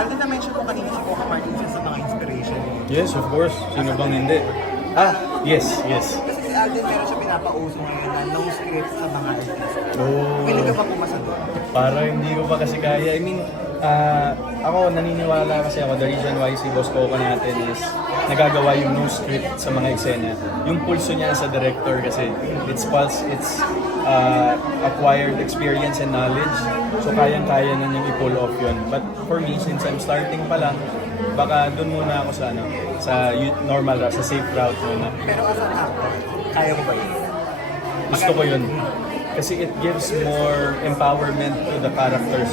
Alden, na-mention ko kanina si Coco Martin sa mga inspiration mo. Yes, of course. Sino bang hindi? Yes. Kasi si Alden meron siya pinapauso ngayon na no script sa mga artista. Oh, Pwede ka pa pumasa doon? para hindi ko pa kasi kaya. I mean, ako naniniwala kasi ako, the reason why si Boss Coco natin is nagagawa yung no script sa mga eksena. Yung pulso niya sa director kasi it's acquired experience and knowledge. So kayang-kaya na niyang i-pull off yun. But for me, since I'm starting pa lang, baka dun muna ako sa normal route, sa safe route muna. Pero as an actor, kaya mo ba yun? Gusto ko yun. Kasi it gives more empowerment to the characters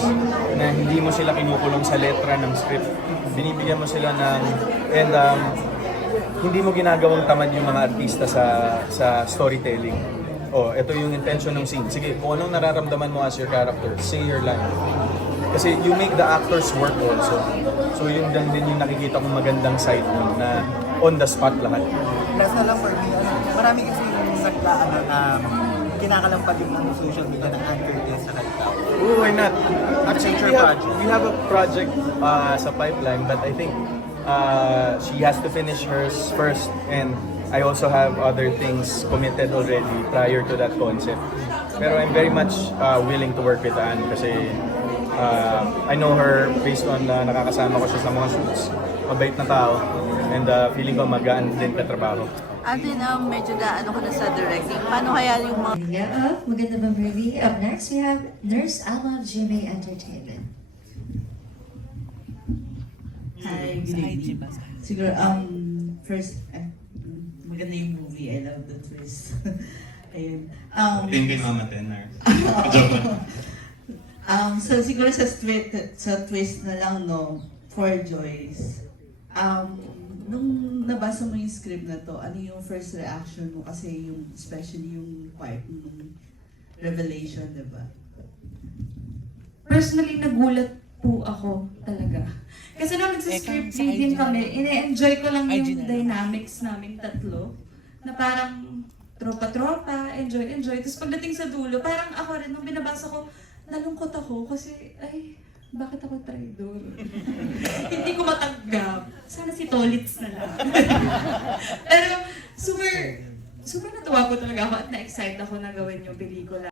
na hindi mo sila kinukulong sa letra ng script. Binibigyan mo sila hindi mo ginagawang tamad yung mga artista sa storytelling. Ito yung intention ng scene. Sige, kung anong nararamdaman mo as your character, say your line. Kasi you make the actors work also. So yun din yung nakikita kong magandang side nun na on the spot lahat. Last na lang for me, marami kasi yung kinakalampag yung mga social media ng Ann Curtis sa ikaw. Oh, why not? Actually, We have a project sa pipeline, but I think she has to finish hers first, and I also have other things committed already prior to that concept. Pero I'm very much willing to work with Ann kasi I know her based on nakakasama ko siya sa mga shoots. Mabait na tao, and feeling ko magaan din katrabaho. Alden, medyo ano ko na sa directing. Paano kaya yung mga... Maganda ba movie? Up next, we have Nurse Alma of GMA Entertainment. Hi, good evening. Siguro, first, maganda yung movie. I love the twist. Ayun. Hindi mamatay na. So, siguro sa twist na lang, no, for Joyce. Nung nabasa mo yung script na to, ano yung first reaction mo? Kasi yung, especially yung part ng revelation, diba? Personally, nagulat po ako talaga. Kasi nung nagsa-script reading kami, ine-enjoy ko lang yung dynamics namin tatlo. Na parang tropa-tropa, enjoy. Tapos pagdating sa dulo, parang ako rin, nung binabasa ko, nalungkot ako kasi, ay, bakit ako traidor? Hindi ko matanggap. Sana si Tolitz na lang. Pero super natuwa po talaga ako at na-excite ako na gawin yung pelikula.